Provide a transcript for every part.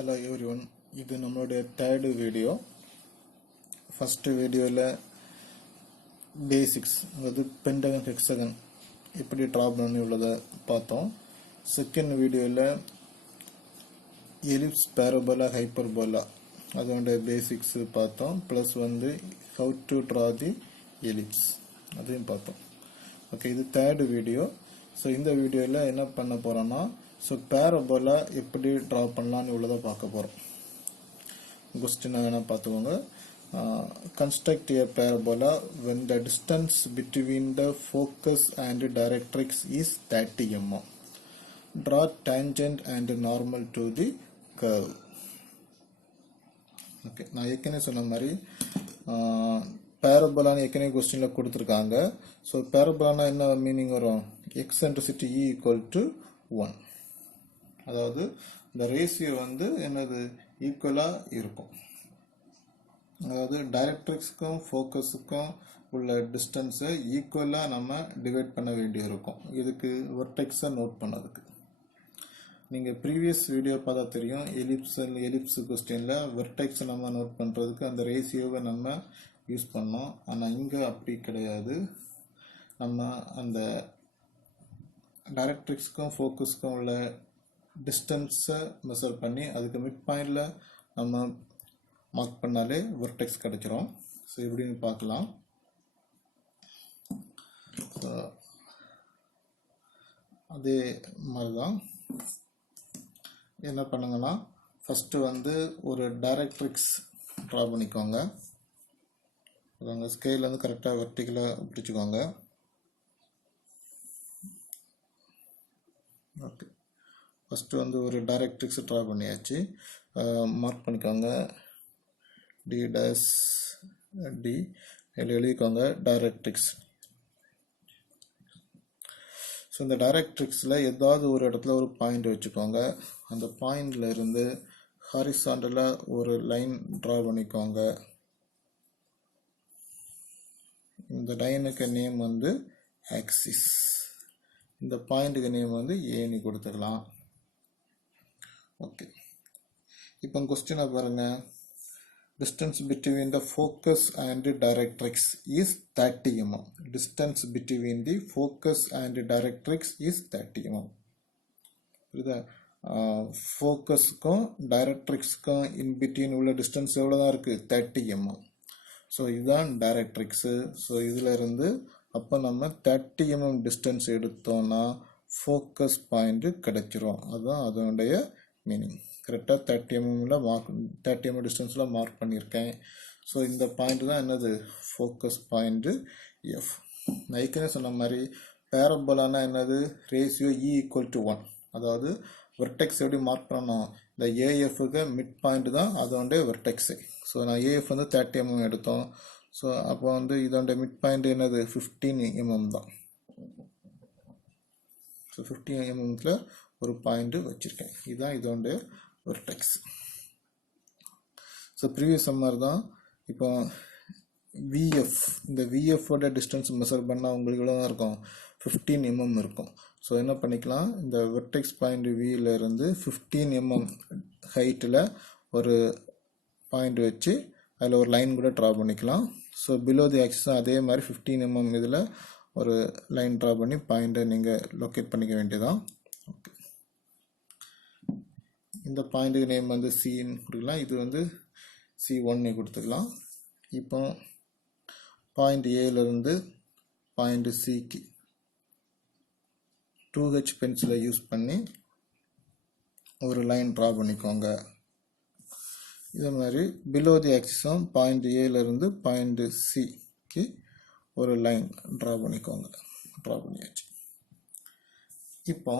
Hello everyone, இது நம்மளுடைய third video. First video basics, அதாவது pentagon hexagon எப்படி draw பண்ணி உள்ளதை பார்த்தோம். Second video ellipse, parabola, hyperbola அதோட basics பார்த்தோம். Plus how to draw the ellipse அதையும் பார்த்தோம். Okay, இது third video. So இந்த வீடியோல என்ன பண்ண போறோம்னா so parabola எப்படி draw பண்ணலாம்னு உள்ளத பார்க்க போறோம். Question என்ன பார்த்துக்கோங்க. Construct a parabola when the distance between the focus and directrix is 30 mm. Draw tangent and normal to the curve. Okay, நான் ஏற்கனவே சொன்ன மாதிரி parabola ஏற்கனவே क्वेश्चनல கொடுத்திருக்காங்க. So parabola என்ன மீனிங் வரும்? Eccentricity E equal to 1. அதாவது இந்த ரேஷியோ என்னது ஈக்குவலா இருக்கும். அதாவது டைரக்ட்ரிக்ஸ்க்கும் ஃபோக்கஸுக்கும் உள்ள டிஸ்டன்ஸை ஈக்குவலா நம்ம டிவைட் பண்ண வேண்டி இருக்கும். இதுக்கு வெர்டெக்ஸை நோட் பண்ணதுக்கு நீங்க ப்ரீவியஸ் வீடியோ பார்த்தா தெரியும். எலிப்ஸ் क्वेश्चनல வெர்டெக்ஸ் நம்ம நோட் பண்றதுக்கு அந்த ரேஷியோவை நம்ம யூஸ் பண்ணோம். ஆனா இங்க அப்படி கிடையாது. நம்ம அந்த டைரக்ட்ரிக்ஸ்க்கும் ஃபோக்கஸ்க்கும் உள்ள டிஸ்டன்ஸை மெஷர் பண்ணி அதுக்கு மிட் பாயிண்ட்ல நம்ம மார்க் பண்ணாலே வெர்டெக்ஸ் கிடைச்சிரும். ஸோ எப்படின்னு பார்க்கலாம். அதே மாதிரி தான் என்ன பண்ணுங்கன்னா ஃபர்ஸ்ட் ஒரு டைரக்ட்ரிக்ஸ் ட்ரா பண்ணிக்கோங்க. ஸ்கேல் கரெக்டாக வெர்டிக்கலாக பிடிச்சிக்கோங்க. ஓகே, ஃபர்ஸ்ட் ஒரு டைரக்ட்ரிக்ஸ் ட்ரா பண்ணியாச்சு. மார்க் பண்ணிக்கோங்க. டி டேஷ் டி எழுதிக்கோங்க டைரக்ட்ரிக்ஸ். ஸோ இந்த டைரக்ட்ரிக்ஸில் ஏதாவது ஒரு இடத்துல ஒரு பாயிண்ட் வச்சுக்கோங்க. அந்த பாயிண்ட்ல இருந்து ஹாரிசாண்டலாக ஒரு லைன் ட்ரா பண்ணிக்கோங்க. இந்த லைனுக்கு நேம் ஆக்சிஸ். இந்த பாயிண்ட்டுக்கு நேம் ஏன்னு கொடுத்துக்கலாம். ஓகே, இப்போ கொஸ்டினை பாருங்க. Distance between the focus and directrix is 30 mm. Distance between the focus and directrix is 30 mm. புரியுதா? ஃபோக்கஸ்க்கும் டைரக்ட்ரிக்ஸ்க்கும் இன் பிட்வீன் உள்ள டிஸ்டன்ஸ் எவ்வளோதான் இருக்கு? 30 mm. ஸோ இதுதான் டைரக்ட்ரிக்ஸு. ஸோ இதில் இருந்து அப்போ நம்ம 30 mm டிஸ்டன்ஸ் எடுத்தோம்னா ஃபோக்கஸ் பாயிண்ட் கிடைச்சிரும். அதுதான் அதனுடைய மீனிங். கரெக்டாக 30 mm டிஸ்டன்ஸில் மார்க் பண்ணியிருக்கேன். ஸோ இந்த பாயிண்ட் தான் என்னது? Focus point F. நான் ஏற்கனவே சொன்ன மாதிரி பேரபோலானா என்னது? Ratio E equal to 1. அதாவது வெர்டெக்ஸ் எப்படி மார்க் பண்ணணும்? இந்த ஏஎஃப்க்கு மிட் பாயிண்ட் தான் அதோடைய வெர்டெக்ஸு. ஸோ நான் ஏஎஃப் 30 mm எடுத்தோம். ஸோ அப்போ இதோட மிட் பாயிண்ட் என்னது? 15 mm தான். ஸோ 15 mm ஒரு பாயிண்ட் வச்சுருக்கேன். இதுதான் இதோடைய வெர்டெக்ஸ். ஸோ ப்ரீவியஸ் சம்மர் தான். இப்போ விஎஃப், இந்த விஎஃபோட டிஸ்டன்ஸ் மெஷர் பண்ணால் உங்களுக்கு எவ்வளோ தான் இருக்கும்? 15 mm இருக்கும். ஸோ என்ன பண்ணிக்கலாம்? இந்த வெர்டெக்ஸ் பாயிண்ட் வியில் இருந்து 15 mm ஹைட்டில் ஒரு பாயிண்ட் வச்சு அதில் ஒரு லைன் கூட ட்ரா பண்ணிக்கலாம். ஸோ பிலோ தி ஆக்சிஸ் அதே மாதிரி 15 mm இதில் ஒரு லைன் ட்ரா பண்ணி பாயிண்ட்டை நீங்கள் லொக்கேட் பண்ணிக்க வேண்டியதான். ஓகே, இந்த பாயிண்ட்டுக்கு நேம் சின்னு கொடுக்கலாம். இது C1 கொடுத்துக்கலாம். இப்போ பாயிண்ட் ஏலேருந்து பாயிண்ட் சிக்கு 2H பென்சிலை யூஸ் பண்ணி ஒரு லைன் ட்ரா பண்ணிக்கோங்க. இதே மாதிரி பிலோ தி ஆக்சிஸும் பாயிண்ட் ஏலேருந்து பாயிண்ட் சிக்கு ஒரு லைன் ட்ரா பண்ணிக்கோங்க. ட்ரா பண்ணியாச்சு. இப்போ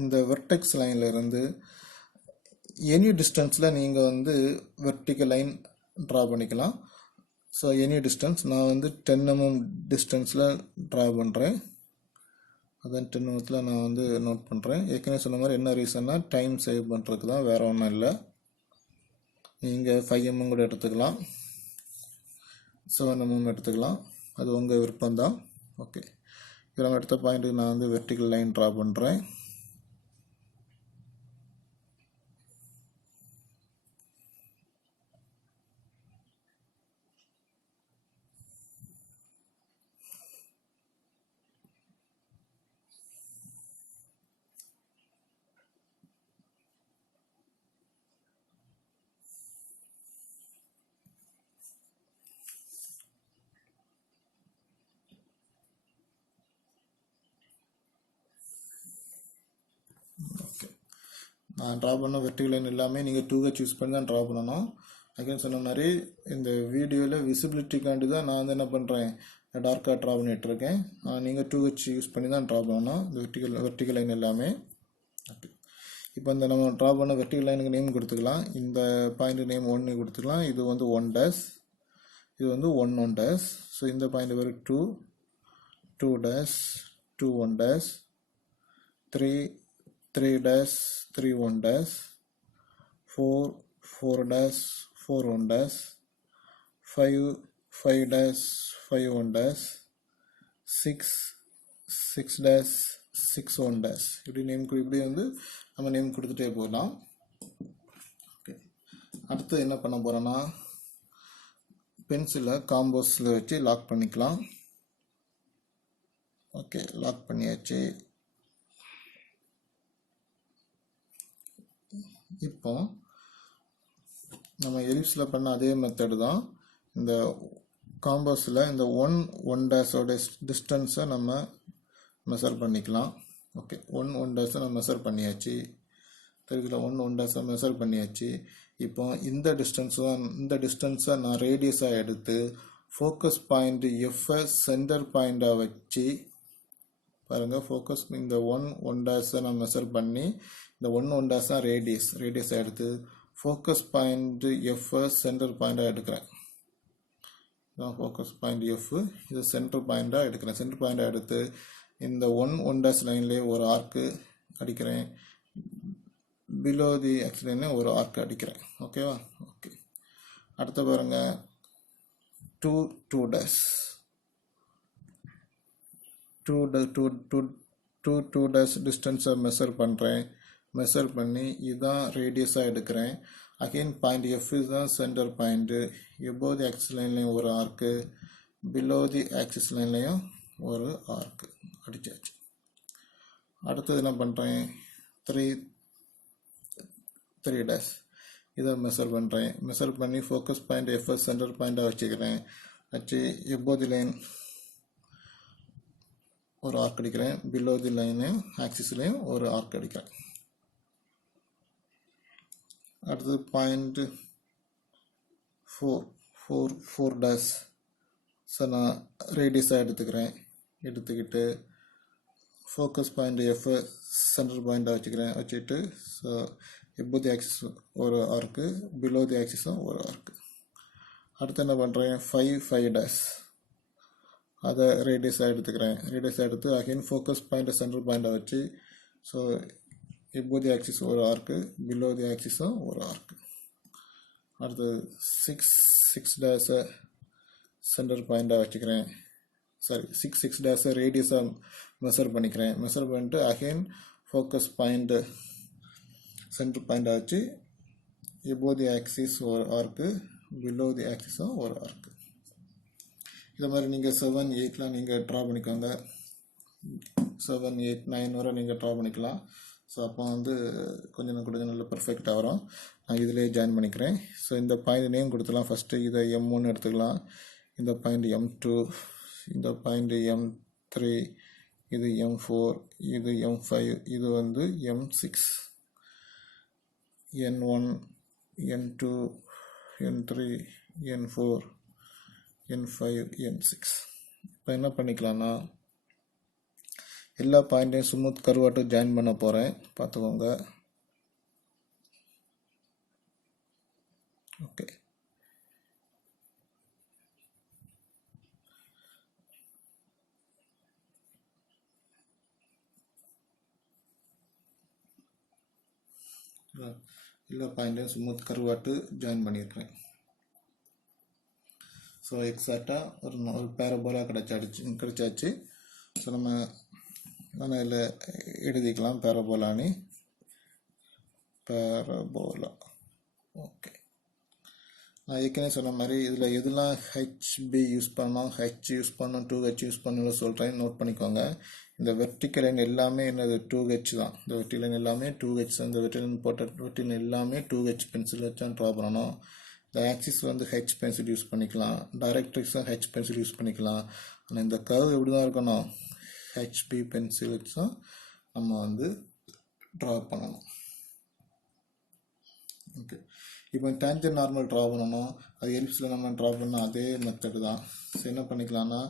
இந்த வெர்டெக்ஸ் லைன்ல இருந்து எனி டிஸ்டன்ஸில் நீங்கள் வெர்டிக்கல் லைன் ட்ரா பண்ணிக்கலாம். ஸோ எனி டிஸ்டன்ஸ் நான் 10 mm டிஸ்டன்ஸில் ட்ரா பண்ணுறேன். அதான் 10 mm நான் நோட் பண்ணுறேன். ஏற்கனவே சொன்ன மாதிரி என்ன ரீசன்னா டைம் சேவ் பண்ணுறதுக்கு தான், வேறு ஒன்றும் இல்லை. நீங்கள் 5 mm கூட எடுத்துக்கலாம், 7 mm எடுத்துக்கலாம். அது உங்கள் விருப்பம்தான். ஓகே, இப்போ நம்ம எடுத்த பாயிண்ட்டுக்கு நான் வெர்டிக்கல் லைன் ட்ரா பண்ணுறேன். நான் ட்ரா பண்ண வெர்டிகல் லைன் எல்லாமே நீங்கள் 2H யூஸ் பண்ணி தான் ட்ரா பண்ணணும். அகைன் சொன்ன மாதிரி இந்த வீடியோவில் விசிபிலிட்டிக்காண்டி தான் நான் வந்து என்ன பண்ணுறேன், டார்க்காக ட்ரா பண்ணிகிட்ருக்கேன். நீங்கள் 2H யூஸ் பண்ணி தான் ட்ரா பண்ணணும் இந்த வெர்டிகல் லைன் எல்லாமே. ஓகே, இப்போ இந்த நம்ம ட்ரா பண்ண வெர்டிகல் லைனுக்கு நேம் கொடுத்துக்கலாம். இந்த பாயிண்ட் நேம் 1 கொடுத்துக்கலாம். இது வந்து 1 டேஷ், இது வந்து 1 1 டேஷ். ஸோ இந்த பாயிண்ட் வரும் 2 2 dash 2 1 dash 3 3 dash 3 1 dash 4 4 dash 4 1 dash 5 5 dash 5 1 dash 6 6 dash 6 1 dash. இப்படி நேம் இப்படி வந்து நம்ம நேம் கொடுத்துட்டே போகலாம். ஓகே, அடுத்து என்ன பண்ண போகிறோன்னா பென்சிலை காம்போஸில் வச்சு லாக் பண்ணிக்கலாம். ஓகே, லாக் பண்ணியாச்சு. இப்போ நம்ம எலிப்ஸில் பண்ண அதே மெத்தடு தான். இந்த காம்போஸில் இந்த 1 1 டேஷோட டிஸ்டன்ஸை நம்ம மெஷர் பண்ணிக்கலாம். ஓகே, 1 1 டேஷை நம்ம மெஷர் பண்ணியாச்சு. இதில் 1 1 டேஷை மெஷர் பண்ணியாச்சு. இப்போ இந்த டிஸ்டன்ஸை நான் ரேடியஸாக எடுத்து ஃபோக்கஸ் பாயிண்ட் எஃப்ஐ சென்டர் பாயிண்டாக வச்சு பாருங்கள். ஃபோக்கஸ் இந்த 1 1 டேஷை நான் மெஷர் பண்ணி இந்த 1 1 டேஷ் தான் ரேடியஸாக எடுத்து ஃபோக்கஸ் பாயிண்ட் எஃப் சென்டர் பாயிண்டாக எடுக்கிறேன். இதான் ஃபோக்கஸ் பாயிண்ட் எஃப், இது சென்டர் பாயிண்டாக எடுக்கிறேன். சென்டர் பாயிண்டாக எடுத்து இந்த 1 1 டேஷ் லைன்லேயே ஒரு ஆர்க்கு அடிக்கிறேன். பிலோ தி எக்ஸ் லைன்லேயே ஒரு ஆர்க்கு அடிக்கிறேன். ஓகேவா? ஓகே, அடுத்த பாருங்கள் 2 2 டேஷ் 2 டேஷ் டிஸ்டன்ஸை மெஷர் பண்ணுறேன். மெஷர் பண்ணி இதுதான் ரேடியஸாக எடுக்கிறேன். அகெயின் பாயிண்ட் எஃப் தான் சென்டர் பாயிண்ட்டு. எபோ தி ஆக்சிஸ் லைன்லேயும் ஒரு ஆர்க்கு, பிலோ தி ஆக்சிஸ் லைன்லேயும் ஒரு ஆர்க்கு அடித்தாச்சு. அடுத்தது என்ன பண்ணுறேன், 3 டேஷ் இதை மெஷர் பண்ணுறேன். மெஷர் பண்ணி ஃபோக்கஸ் பாயிண்ட் எஃப் சென்டர் பாயிண்டாக வச்சுக்கிறேன். வச்சு எபோ தி லைன் ஒரு ஆர்க் அடிக்கிறேன். பிலோ தி லைனையும் ஆக்சிஸ்லையும் ஒரு ஆர்க் அடிக்கிறேன். அடுத்தது பாயிண்ட் 4 டேஷ் நான் ரேடியஸாக எடுத்துக்கிட்டு ஃபோக்கஸ் பாயிண்ட் எஃப் சென்டர் பாயிண்டாக வச்சுட்டு ஸோ எபோ தி ஆக்சிஸ் ஒரு ஆர்க்கு, பிலோ தி ஆக்சிஸும் ஒரு ஆர்க்கு. அடுத்து என்ன பண்ணுறேன், 5 டேஷ் அதை ரேடியஸாக எடுத்து அகைன் ஃபோக்கஸ் பாயிண்ட் சென்டர் பாயிண்டாக வச்சு ஸோ எபோ தி ஆக்சிஸ் ஒரு ஆர்க்கு, பிலோ தி ஆக்சிஸும் ஒரு ஆர்க்கு. அடுத்தது 6 டேஷை சென்டர் பாயிண்டாக வச்சுக்கிறேன். 6 டேஷை ரேடியஸாக மெஷர் பண்ணிட்டு அகைன் ஃபோக்கஸ் பாயிண்ட் சென்டர் பாயிண்டாக வச்சு எபோ தி ஆக்சிஸ் ஒரு ஆர்க்கு, பிலோ தி ஆக்சிஸும் ஒரு ஆர்க்கு. இதை மாதிரி நீங்கள் 7 8 நீங்கள் ட்ரா பண்ணிக்கோங்க. 7 8 9 வரை நீங்கள் ட்ரா பண்ணிக்கலாம். ஸோ அப்போ வந்து கொஞ்சம் நல்ல பர்ஃபெக்டாக வரும். நான் இதிலே ஜாயின் பண்ணிக்கிறேன். ஸோ இந்த பாயிண்ட் நேம் கொடுத்துலாம். ஃபஸ்ட்டு இதை M1 எடுத்துக்கலாம். இந்த பாயிண்ட் M2, இந்த பாயிண்ட் M3, இது M4, இது M5, இது வந்து M6, N1 N2 N3 N4 N5 N6. இப்போ என்ன பண்ணிக்கலாம்னா எல்லா பாயிண்ட்டையும் ஸ்மூத் கர்வாட்டு ஜாயின் பண்ண போகிறேன். பார்த்துக்கோங்க. ஓகே, எல்லா பாயிண்ட்டையும் ஸ்மூத் கர்வாட்டு ஜாயின் பண்ணியிருக்கிறேன். ஸோ எக்ஸாக்டாக ஒரு பேரபோலா கிடைச்சாச்சு. ஸோ நம்ம இதில் எழுதிக்கலாம் பேரபோலா. ஓகே, நான் ஏற்கனவே சொன்ன மாதிரி இதில் எதெல்லாம் ஹெச்பி யூஸ் பண்ணோம், ஹெச் யூஸ் பண்ணோம், 2H யூஸ் பண்ணணும்னு சொல்கிறேன். நோட் பண்ணிக்கோங்க. இந்த வெர்டிக்கல் லைன் எல்லாமே என்னது 2H தான். இந்த வெர்டிக்கல் லைன் எல்லாமே 2H தான். இந்த வெர்டிக்கல் லைன் எல்லாமே 2H பென்சில் வச்சு தான் ட்ரா பண்ணணும். இந்த ஆக்சிஸ் வந்து ஹெச் பென்சில் யூஸ் பண்ணிக்கலாம். டைரக்ட்ரிக்ஸும் ஹெச் பென்சில் யூஸ் பண்ணிக்கலாம். ஆனால் இந்த கர்வ் எப்படி தான் இருக்கணும், ஹெச்பி பென்சில் வச்சு தான் நம்ம வந்து ட்ரா பண்ணணும். ஓகே, இப்போ டேஞ்சன்ட் நார்மல் ட்ரா பண்ணணும். அது எலிப்ஸில் நம்ம ட்ரா பண்ண அதே மெத்தடு தான். ஸோ என்ன பண்ணிக்கலாம்னா,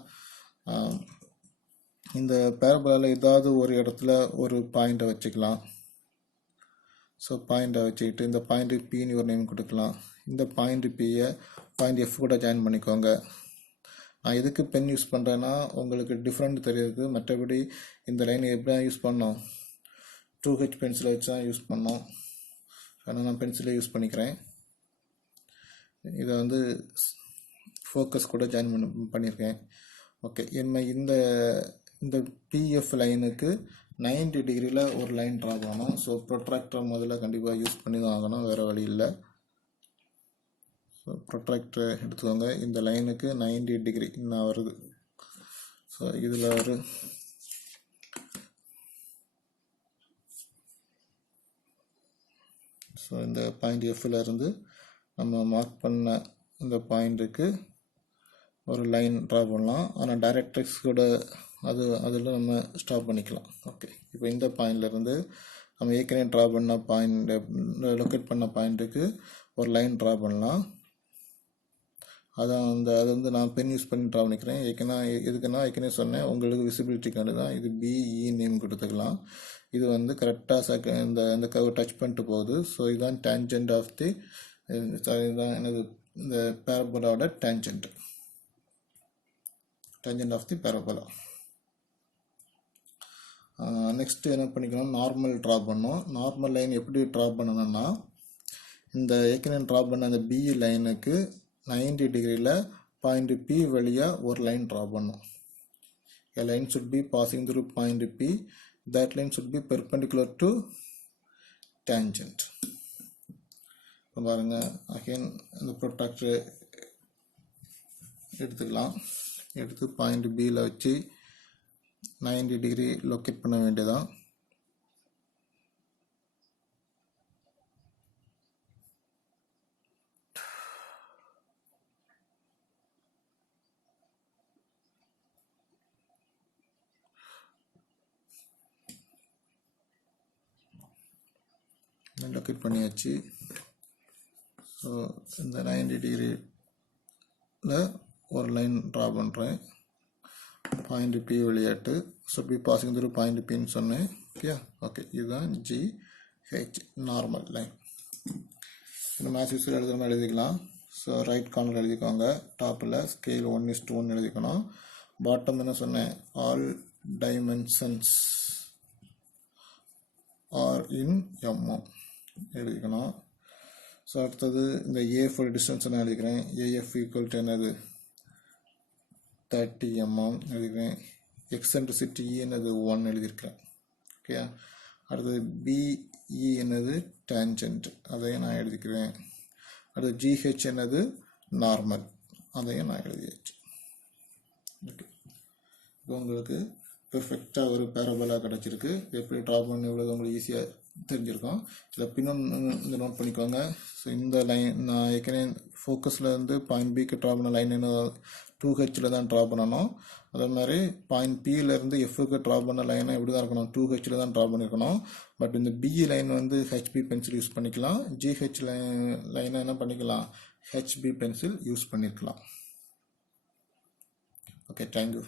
இந்த பேரபோலாவில் ஏதாவது ஒரு இடத்துல ஒரு பாயிண்ட்டை வச்சுக்கலாம். ஸோ பாயிண்ட்டை வச்சுக்கிட்டு இந்த பாயிண்ட்டு பின்னு ஒரு நேம் கொடுக்கலாம். இந்த பாயிண்ட் பியை பாயிண்ட் எஃப் கூட ஜாயின் பண்ணிக்கோங்க. நான் எதுக்கு பென் யூஸ் பண்ணுறேன்னா உங்களுக்கு டிஃப்ரெண்ட் தெரியுது. மற்றபடி இந்த லைன் எப்படி தான் யூஸ் பண்ணோம், 2H பென்சிலை வச்சு தான் யூஸ் பண்ணோம். ஆனால் நான் பென்சிலே யூஸ் பண்ணிக்கிறேன். இதை வந்து ஃபோக்கஸ் கூட ஜாயின் பண்ணியிருக்கேன். ஓகே, என்ன இந்த பிஎஃப் லைனுக்கு 90 டிகிரியில் ஒரு லைன் ட்ரா பண்ணணும். ஸோ ப்ரொட்ராக்டர் முதல்ல கண்டிப்பாக யூஸ் பண்ணி தான் ஆகணும், வேறு வழி இல்லை. ஸோ ப்ரொட்ராக்டர் எடுத்துக்கோங்க. இந்த லைனுக்கு 90 டிகிரி இன்னும் வருது. ஸோ இதில் ஒரு ஸோ இந்த பாயிண்ட் எஃப்ல இருந்து நம்ம மார்க் பண்ண இந்த பாயிண்ட்டுக்கு ஒரு லைன் ட்ரா பண்ணலாம். ஆனால் டைரக்ட்ரிக்ஸ் கூட அதில் நம்ம ஸ்டாப் பண்ணிக்கலாம். ஓகே, இப்போ இந்த பாயிண்ட்லேருந்து நம்ம ஏற்கனவே ட்ரா பண்ண பாயிண்ட் லொக்கேட் பண்ண பாயிண்ட்டுக்கு ஒரு லைன் ட்ரா பண்ணலாம். அது வந்து நான் பென் யூஸ் பண்ணி ட்ரா பண்ணிக்கிறேன். ஏற்கனவே சொன்னேன் உங்களுக்கு விசிபிலிட்டிக்காண்டி தான். இது பிஇ நேம் கொடுத்துக்கலாம். இது வந்து கரெக்டாக இந்த கர்வ் டச் பண்ணிட்டு போகுது. ஸோ இதுதான் டேஞ்சன்ட் ஆஃப் தி இதுதான் எனது இந்த பேரபோலாவோட tangent of the parabola. Next என்ன பண்ணிக்கணும், நார்மல் ட்ரா பண்ணோம். நார்மல் லைன் எப்படி ட்ரா பண்ணணும்னா, இந்த ஏற்கனவே ட்ரா பண்ண அந்த பிஇ லைனுக்கு 90 டிகிரியில் பாயிண்ட் பி வழியாக ஒரு லைன் ட்ரா பண்ணும். A line should be passing through point P. That line should be perpendicular to tangent. பாருங்க, அகைன் இந்த ப்ரொட்ராக்டர் எடுத்துக்கலாம். எடுத்து பாயிண்ட் பியில் வச்சு 90 டிகிரி லொக்கேட் பண்ண வேண்டியதான். லொக்கேட் பண்ணியாச்சு. ஸோ இந்த 90 டிகிரியில் ஒரு லைன் ட்ரா பண்ணுறேன். பாயிண்ட் பி விளையாட்டு. So P passing through point பின்னு சொன்னேன். ஓகே, இதுதான் GH நார்மல் லைன். இந்த மேட்ச் யூஸில் எழுதுறோம் எழுதிக்கலாம். ஸோ ரைட் கார்னர் எழுதிக்கோங்க. டாப்பில் ஸ்கேல் 1:1 எழுதிக்கணும். பாட்டம் என்ன சொன்னேன், ஆல் டைமென்ஷன்ஸ் ஆர் இன் mm எழுதிக்கணும். ஸோ அடுத்தது இந்த ஏஃபோட டிஸ்டன்ஸ் நான் எழுதிக்கிறேன். ஏஎஃப் ஈக்குவல் டு என்னது 30 mm எழுதிக்கிறேன். எக்ஸென்ட்ரிசிட்டி என்னது 1 எழுதியிருக்கேன். ஓகே, அடுத்தது பிஇ என்னது டேஞ்சன்ட், அதையும் நான் எழுதிக்கிறேன். அடுத்து ஜிஹெச் என்னது நார்மல், அதையும் நான் எழுதியாச்சு. ஓகே, இப்போ உங்களுக்கு பெர்ஃபெக்டாக ஒரு பேரபோலா கிடச்சிருக்கு. எப்படி ட்ரா பண்ணி உள்ளது உங்களுக்கு ஈஸியாக தெரிஞ்சிருக்கும். இதில் பின்னொன்று நோட் பண்ணிக்கோங்க. ஸோ இந்த லைன் நான் ஏற்கனவே ஃபோக்கஸில் இருந்து பாயிண்ட் பிக்கு ட்ரா பண்ண லைன் என்ன 2Hல தான் ட்ரா பண்ணணும். அதே மாதிரி பாயிண்ட் பியிலேருந்து எஃப்க்கு ட்ரா பண்ண லைனை எப்படி தான் இருக்கணும், 2Hல தான் ட்ரா பண்ணியிருக்கணும். பட் இந்த பிஇ லைன் வந்து ஹெச்பி பென்சில் யூஸ் பண்ணிக்கலாம். ஜிஹெச் லைனை என்ன பண்ணிக்கலாம், ஹெச்பி பென்சில் யூஸ் பண்ணியிருக்கலாம். Okay, thank you.